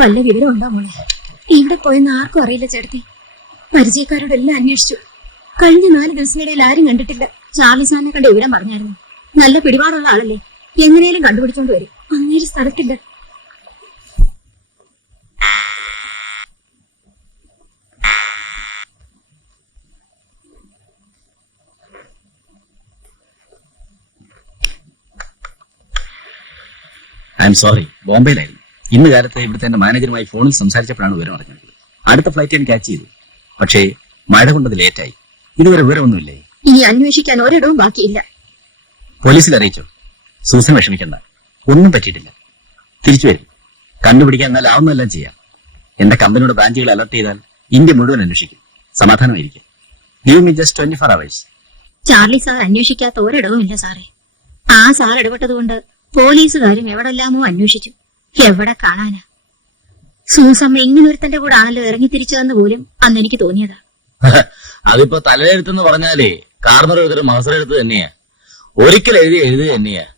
വല്ല വിവരം ഉണ്ടോ മോളെ? ഇവിടെ പോയെന്ന് ആർക്കും അറിയില്ല ചേട്ടത്തി. പരിചയക്കാരോടെല്ലാം അന്വേഷിച്ചു. കഴിഞ്ഞ 4 ദിവസത്തിനിടയിൽ ആരും കണ്ടിട്ടില്ല. ചാർലി സാറിനെ കണ്ട് വിവരം പറഞ്ഞായിരുന്നു. നല്ല പിടിപാടുള്ള ആളല്ലേ, എങ്ങനെയും കണ്ടുപിടിച്ചോണ്ട് വരും. അങ്ങേര് സ്ഥലത്തില്ല. ഐ എം സോറി, ബോംബെയിലായിരുന്നു. ഇന്ന് കാലത്ത് ഇവിടുത്തെ എന്റെ മാനേജറുമായി ഫോണിൽ സംസാരിച്ചപ്പോഴാണ് വിവരം അറിഞ്ഞത്. അടുത്ത ഫ്ലൈറ്റ് ഞാൻ ക്യാച്ച് ചെയ്തു. പക്ഷേ മഴ കൊണ്ടത് ലേറ്റായി. ഇതുവരെ വിവരമൊന്നുമില്ലേ? ഇനി അന്വേഷിക്കാൻ ഒരിടവും ബാക്കിയില്ല. പോലീസിൽ അറിയിച്ചോ? സൂസൻ വിഷമിക്കണ്ട, ഒന്നും പറ്റിയിട്ടില്ല. തിരിച്ചു വരും. കണ്ടുപിടിക്കാൻ എന്നാൽ ആവുന്നതെല്ലാം ചെയ്യാം. എന്റെ കമ്പനിയുടെ ബ്രാഞ്ചുകൾ അലർട്ട് ചെയ്താൽ ഇന്ത്യ മുഴുവൻ അന്വേഷിക്കും. സമാധാനമായിരിക്കും. Give me just 24 hours. Charlie sir അന്വേഷിക്കാത്ത ഒരിടവും ഇല്ല സാറേ. ആ സാർ ഇടപെട്ടതുകൊണ്ട് പോലീസുകാരും എവിടെല്ലാമോ അന്വേഷിച്ചു. എവിടെ കാണാനാ? സൂസമ്മ ഇങ്ങനൊരുത്തന്റെ കൂടെ ആണല്ലോ ഇറങ്ങി തിരിച്ചതെന്ന് പോലും അന്ന് എനിക്ക് തോന്നിയതാ. അതിപ്പോ തലയെഴുത്തെന്ന് പറഞ്ഞാലേ കാർമർ എഴുതൊരു മഹസർ എഴുത്ത് തന്നെയാ. ഒരിക്കൽ എഴുതുക തന്നെയാ.